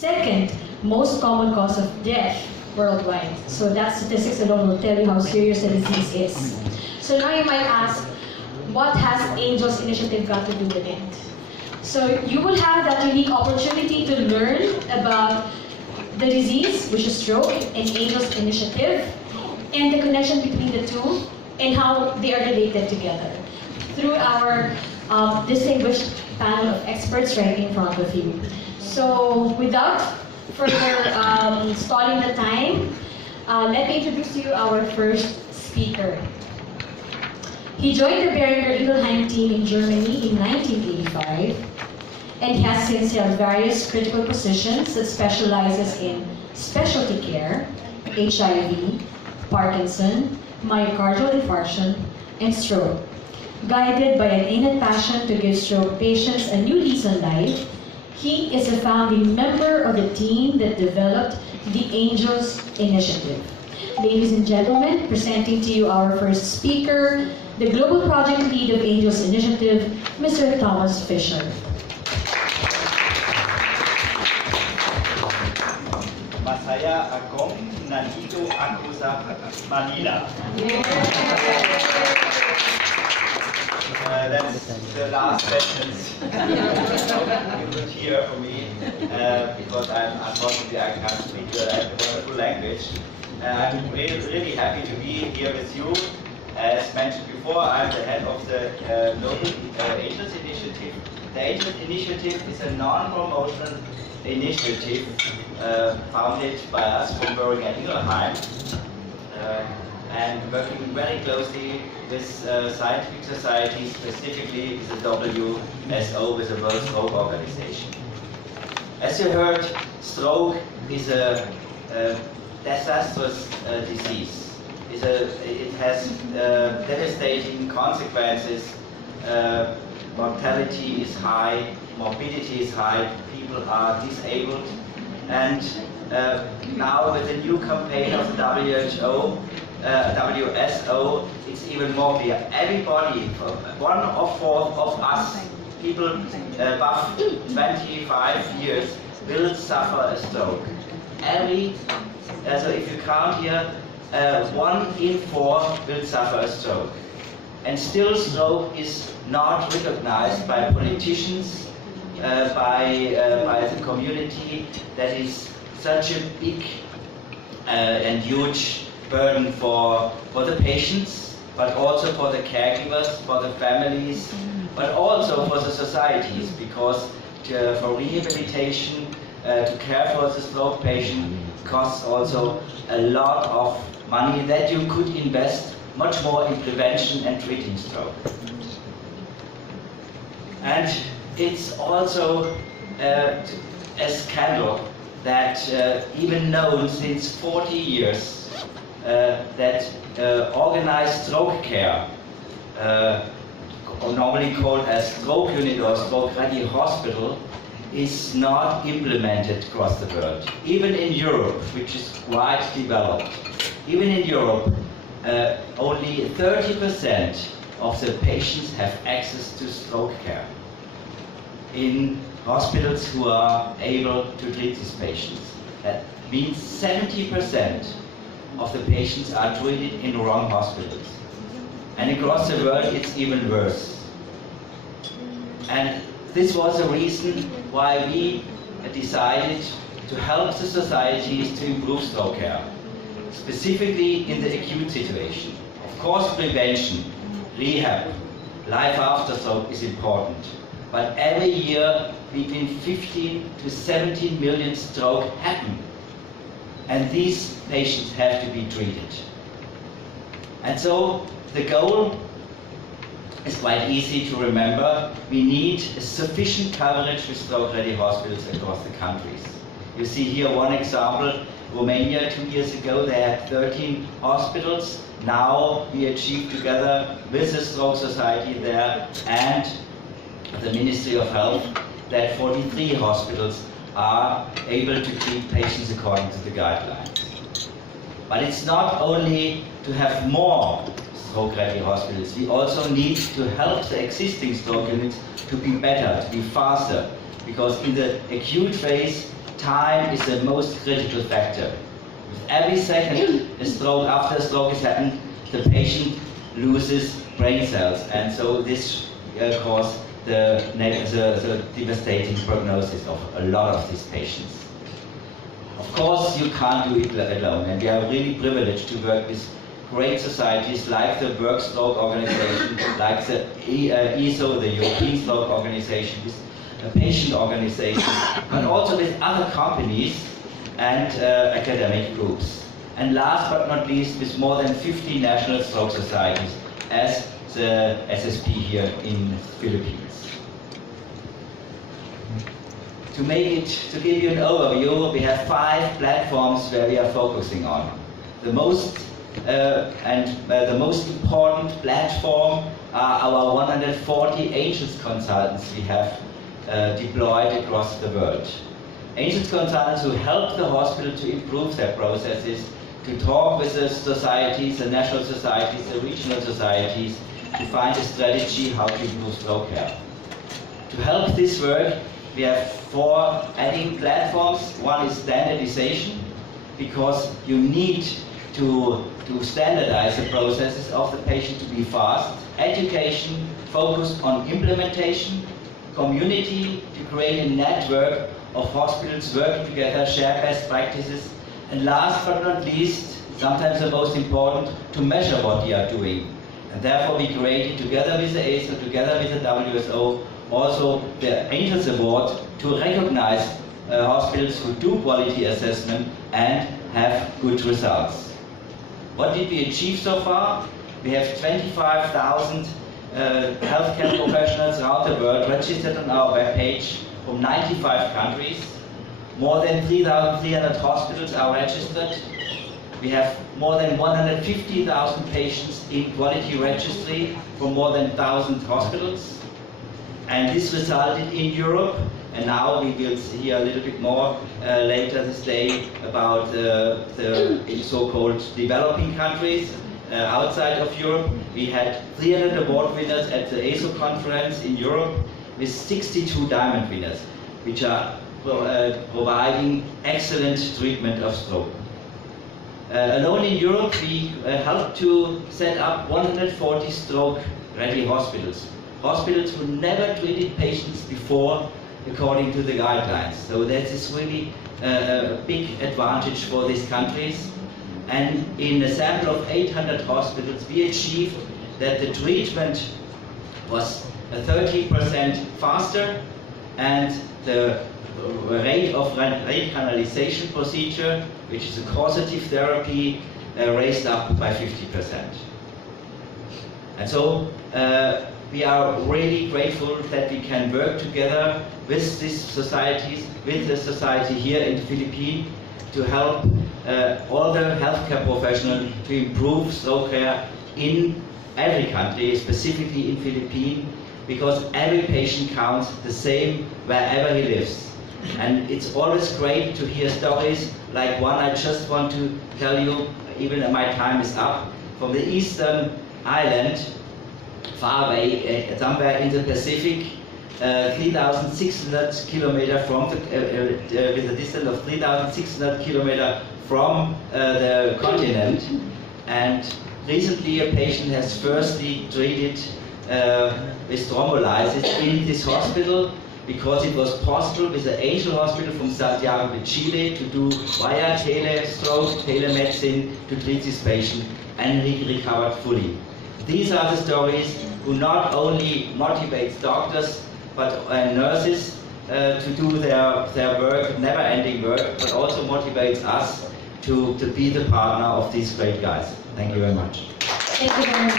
Second, most common cause of death worldwide. So that statistics alone will tell you how serious the disease is. So now you might ask, what has Angel's Initiative got to do with it? So you will have that unique opportunity to learn about the disease, which is stroke, and Angel's Initiative, and the connection between the two, and how they are related together through our distinguished panel of experts right in front of you. So without further stalling the time, let me introduce to you our first speaker. He joined the Boehringer Ingelheim team in Germany in 1985, and he has since held various critical positions that specializes in specialty care, HIV, Parkinson, myocardial infarction, and stroke. Guided by an innate passion to give stroke patients a new lease on life, he is a founding member of the team that developed the Angels Initiative. Ladies and gentlemen, presenting to you our first speaker, the Global Project Lead of Angels Initiative, Mr. Thomas Fisher. Masaya Agong Nandito ako sa Manila. That's the last sentence you could hear from me because unfortunately I can't speak the wonderful language. I'm really happy to be here with you. As mentioned before, I'm the head of the Global Angels Initiative. The Angels Initiative is a non-promotional initiative founded by us from Boehringer Ingelheim and working very closely with scientific societies, specifically with the WSO, with the World Stroke Organization. As you heard, stroke is a disastrous disease. It has devastating consequences. Mortality is high, morbidity is high, people are disabled, and now with the new campaign of the WSO, it's even more clear. Everybody, 1/4 of us, people above 25 years, will suffer a stroke. So if you count here, 1 in 4 will suffer a stroke. And still stroke is not recognized by politicians, by the community. That is such a big and huge burden for the patients, but also for the caregivers, for the families, but also for the societies, because for rehabilitation, to care for the stroke patient costs also a lot of money that you could invest much more in prevention and treating stroke. And it's also a scandal that even known since 40 years that organized stroke care, normally called as stroke unit or stroke ready hospital, is not implemented across the world. Even in Europe, which is quite developed, even in Europe, only 30% of the patients have access to stroke care in hospitals who are able to treat these patients. That means 70% of the patients are treated in wrong hospitals. And across the world it's even worse. And this was the reason why we decided to help the societies to improve stroke care, specifically in the acute situation. Of course, prevention, rehab, life after stroke is important. But every year, between 15 to 17 million strokes happen. And these patients have to be treated. And so the goal is quite easy to remember. We need a sufficient coverage with stroke-ready hospitals across the countries. You see here one example. Romania, 2 years ago, they had 13 hospitals. Now we achieved, together with the Stroke Society there and the Ministry of Health, that 43 hospitals are able to treat patients according to the guidelines. But it's not only to have more stroke-ready hospitals. We also need to help the existing stroke units to be better, to be faster, because in the acute phase, time is the most critical factor. With every second after a stroke has happened, the patient loses brain cells, and so this causes the devastating prognosis of a lot of these patients. Of course, you can't do it alone, and we are really privileged to work with great societies like the World Stroke Organization, like the ESO, the European Stroke Organization, with patient organizations, but also with other companies and academic groups. And last but not least, with more than 50 national stroke societies, as the SSP here in the Philippines. To give you an overview, we have 5 platforms where we are focusing on. The most important platform are our 140 Angels consultants we have deployed across the world. Angels consultants who help the hospital to improve their processes, to talk with the societies, the national societies, the regional societies, to find a strategy how to improve stroke care. To help this work, we have 4 adding platforms. One is standardization, because you need to standardize the processes of the patient to be fast. Education, focused on implementation. Community, to create a network of hospitals working together, share best practices. And last but not least, sometimes the most important, to measure what we are doing. And therefore we created, together with the ASO, together with the WSO, also the Angels Award to recognize hospitals who do quality assessment and have good results. What did we achieve so far? We have 25,000 healthcare professionals around the world registered on our webpage from 95 countries. More than 3,300 hospitals are registered. We have more than 150,000 patients in quality registry from more than 1,000 hospitals. And this resulted in Europe, and now we will hear a little bit more later this day about the so-called developing countries outside of Europe. We had 300 award winners at the ASO conference in Europe with 62 diamond winners, which are providing excellent treatment of stroke. Alone in Europe, we helped to set up 140 stroke-ready hospitals. Hospitals who never treated patients before according to the guidelines. So that is really a big advantage for these countries. And in a sample of 800 hospitals, we achieved that the treatment was 30% faster, and the rate of recanalization procedure, which is a causative therapy, raised up by 50%. And so we are really grateful that we can work together with these societies, with the society here in the Philippines, to help all the healthcare professionals to improve stroke care in every country, specifically in Philippines, because every patient counts the same wherever he lives. And it's always great to hear stories like one I just want to tell you, even though my time is up, from the eastern island, far away, somewhere in the Pacific, 3,600 kilometers from with a distance of 3,600 kilometers from the continent. And recently a patient has firstly treated with thrombolysis in this hospital, because it was possible with the Angel Hospital from Santiago de Chile to do via telestroke, telemedicine to treat this patient, and he recovered fully. These are the stories who not only motivates doctors but nurses to do their work, never-ending work, but also motivates us to be the partner of these great guys. Thank you very much. Thank you very much.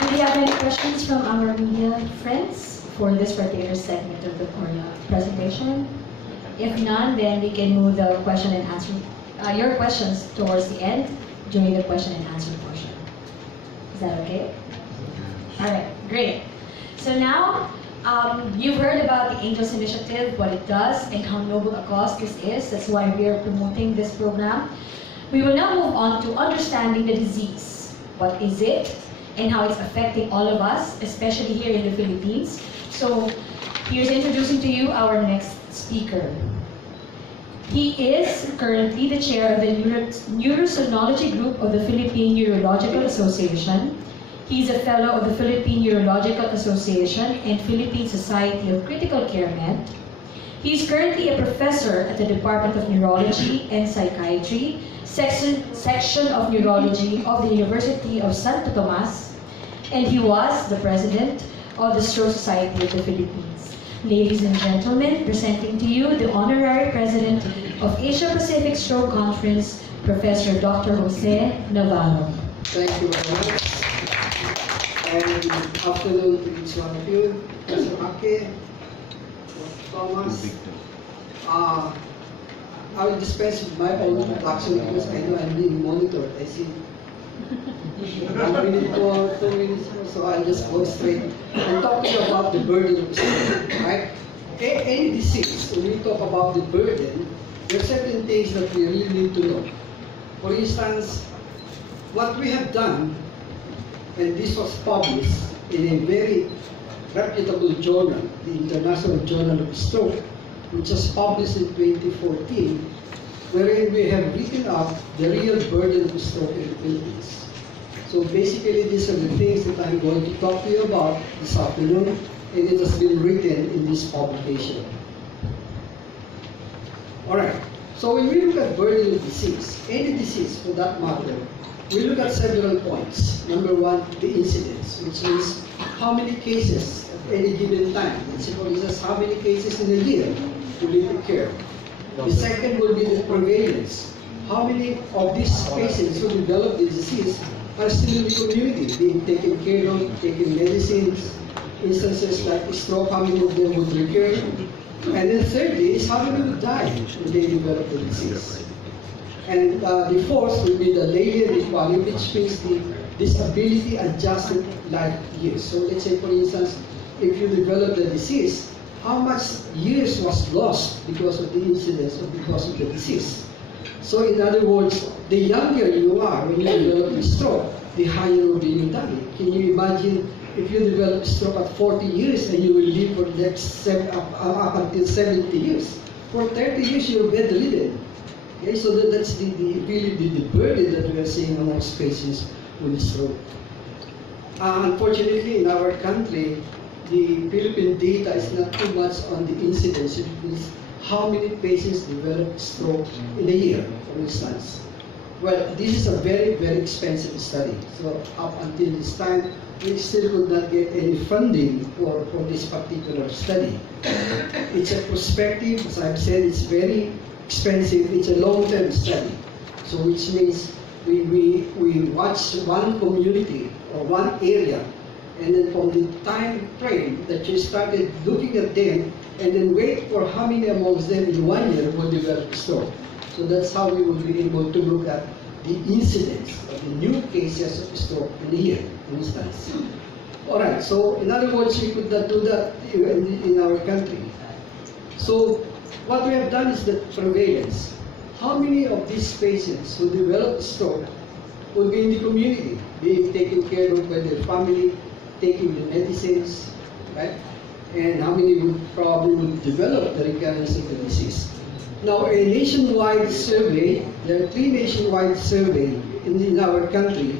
Do we have any questions from our media friends for this particular segment of the presentation? If none, then we can move the question and answer, your questions towards the end during the question and answer portion. Is that okay? All right, great. So now, you've heard about the Angels Initiative, what it does, and how noble a cause this is. That's why we are promoting this program. We will now move on to understanding the disease. What is it, and how it's affecting all of us, especially here in the Philippines. So here's introducing to you our next speaker. He is currently the chair of the Neurosonology Group of the Philippine Neurological Association. He is a fellow of the Philippine Neurological Association and Philippine Society of Critical Care Med. He is currently a professor at the Department of Neurology and Psychiatry, section of Neurology of the University of Santo Tomas, and he was the president of the Stroke Society of the Philippines. Ladies and gentlemen, presenting to you the honorary president of Asia Pacific Stroke Conference, Professor Dr. Jose Navarro. Thank you very much. And good afternoon to each one of you. Professor Ake, Thomas. I will dispense with my own introduction because I know I'm being monitored. I see 1 minute more, 2 minutes more, so I'll just go straight and talk to you about the burden of stroke, right? Any disease, when we talk about the burden, there are certain things that we really need to know. For instance, what we have done, and this was published in a very reputable journal, the International Journal of Stroke, which was published in 2014, wherein we have written up the real burden of stroke in the Philippines. So basically, these are the things that I'm going to talk to you about this afternoon, and it has been written in this publication. All right, so when we look at burden of disease, any disease for that matter, we look at several points. Number one, the incidence, which means how many cases at any given time. Let's say, for instance, how many cases in a year will it occur. The second will be the prevalence. How many of these patients who develop the disease are still in the community, being taken care of, taking medicines, instances like stroke, how many of them would recur. And then thirdly is how many would die when they develop the disease. And the fourth will be the Leyland equality, which means the disability adjusted life years. So let's say, for instance, if you develop the disease, how much years was lost because of the incidence or because of the disease. So in other words, the younger you are when you develop a stroke, the higher will be your die. Can you imagine if you develop a stroke at 40 years and you will live for the next up until 70 years? For 30 years, you're bedridden. Okay, so that's really the burden that we are seeing amongst patients with stroke. Unfortunately, in our country, the Philippine data is not too much on the incidence. It means how many patients develop stroke in a year, for instance. Well, this is a very, very expensive study. So up until this time, we still could not get any funding for this particular study. It's a prospective, as I've said, it's very expensive. It's a long-term study. So which means we watch one community or one area, and then from the time frame that you started looking at them, and then wait for how many amongst them in 1 year will develop stroke. So that's how we will be able to look at the incidence of the new cases of stroke in a year, for instance. All right, so in other words, we could not do that in our country. So what we have done is the prevalence. How many of these patients who develop stroke will be in the community, being taken care of by their family, taking the medicines, right? And how many would probably develop the recurrence of the disease. Now, a nationwide survey, there are 3 nationwide surveys in our country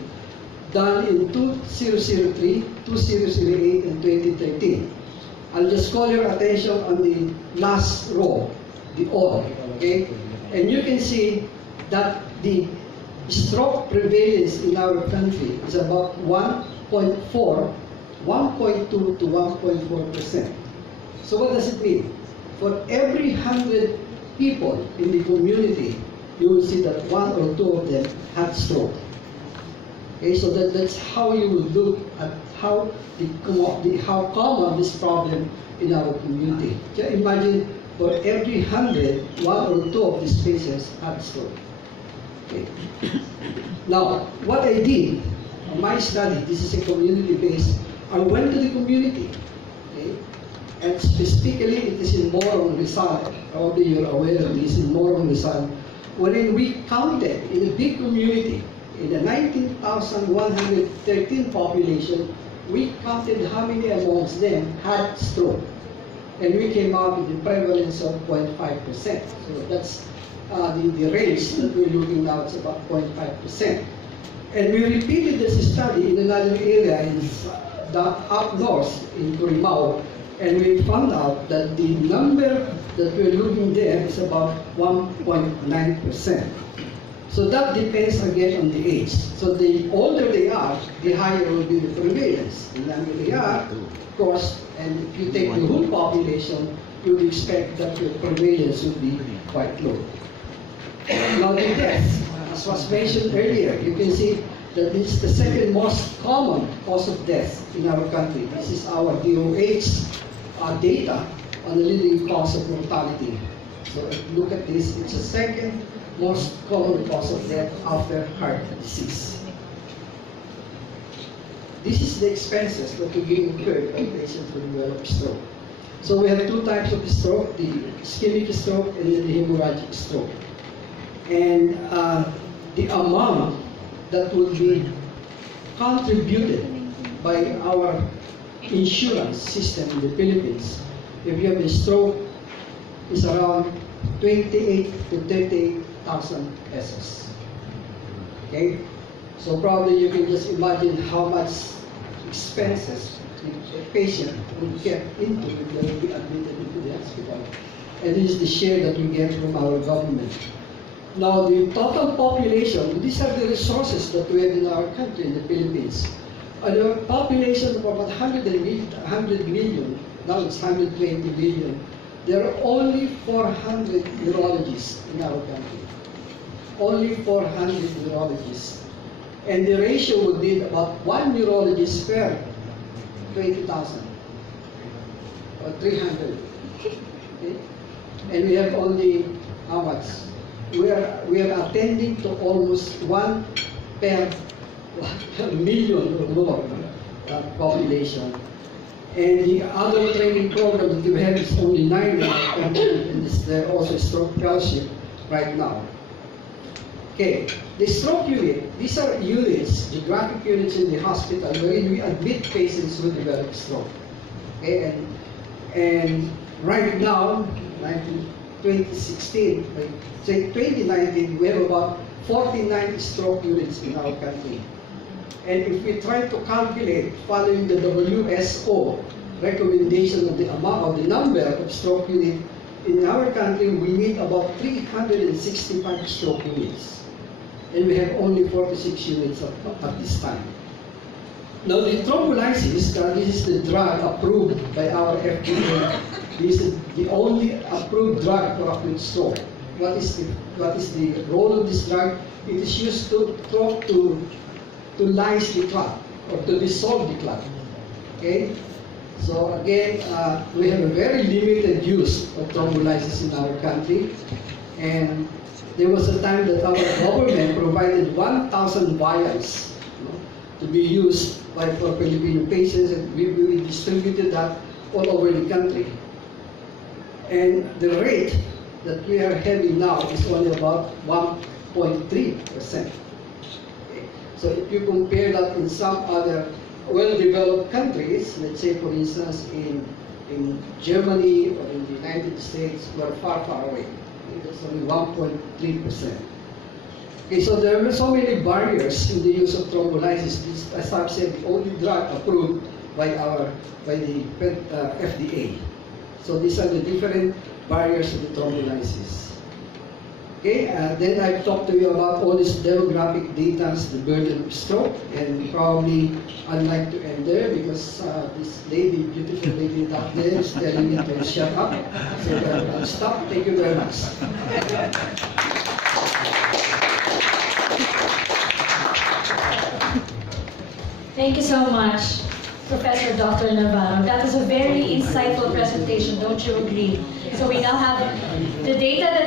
done in 2003, 2008, and 2013. I'll just call your attention on the last row, the all, okay? And you can see that the stroke prevalence in our country is about 1.2 to 1.4%. So what does it mean? For every 100 people in the community, you will see that 1 or 2 of them had stroke. Okay, so that's how you will look at how common this problem in our community. Just imagine for every 100, 1 or 2 of these patients had stroke. Okay. Now, what I did on my study, this is a community-based, I went to the community, okay? And specifically it is in Morong, Rizal. Probably you're aware of this, in Morong, Rizal, wherein we counted in a big community, in the 19,113 population, we counted how many amongst them had stroke. and we came out with a prevalence of 0.5%. So that's the range that we're looking now is about 0.5%. And we repeated this study in another area in up north in Corimao, and we found out that the number that we're looking there is about 1.9%. So that depends again on the age. So the older they are, the higher will be the prevalence. The younger they are, of course, and if you take the whole population, you would expect that the prevalence would be quite low. Now the death, as was mentioned earlier, you can see that it's the second most common cause of death in our country. This is our DOH data on the leading cause of mortality. So if you look at this, it's the second most common cause of death after heart disease. This is the expenses that will be incurred by patients who develop stroke. So we have two types of stroke, the ischemic stroke and then the hemorrhagic stroke. And the amount that would be contributed by our insurance system in the Philippines, if you have a stroke, is around 28 to 38,000 pesos. Okay? So probably you can just imagine how much expenses a patient would get into if they will be admitted into the hospital. And this is the share that we get from our government. Now, the total population, these are the resources that we have in our country, in the Philippines. A population of about 100 million, now it's 120 million. There are only 400 neurologists in our country. Only 400 neurologists. And the ratio would be about 1 neurologist per 20,000 or 300. Okay? And we have only how much? We are attending to almost 1 per 1 million or more population. And the other training program that we have is only 9 in our country, and there's also stroke fellowship right now. Okay, the stroke unit, these are units, geographic units in the hospital wherein we admit patients who develop stroke. Okay, and right now, 2016, say 2019, we have about 49 stroke units in our country. And if we try to calculate, following the WSO recommendation of the amount of the number of stroke units in our country, we need about 365 stroke units. And we have only 46 units at this time. Now the thrombolysis, this is the drug approved by our FDA. This is the only approved drug for acute stroke. What is the role of this drug? It is used to lyse the clot or to dissolve the clot. Okay? So again, we have a very limited use of thrombolysis in our country. And there was a time that our government provided 1,000 vials to be used for Filipino patients, and we distributed that all over the country. And the rate that we are having now is only about 1.3%. So if you compare that in some other well-developed countries, let's say for instance in Germany or in the United States, we're far, far away. It's only 1.3%. Okay, so there are so many barriers in the use of thrombolysis. This, as I've said, the only drug approved by the FDA. So these are the different barriers of the thrombolysis. Okay, then I've talked to you about all these demographic data, the burden of stroke, and probably I'd like to end there because this lady, beautiful lady up there is telling me to shut up. So I'll stop. Thank you very much. Thank you so much, Professor Dr. Navarro. That was a very insightful presentation, don't you agree? So we now have the data that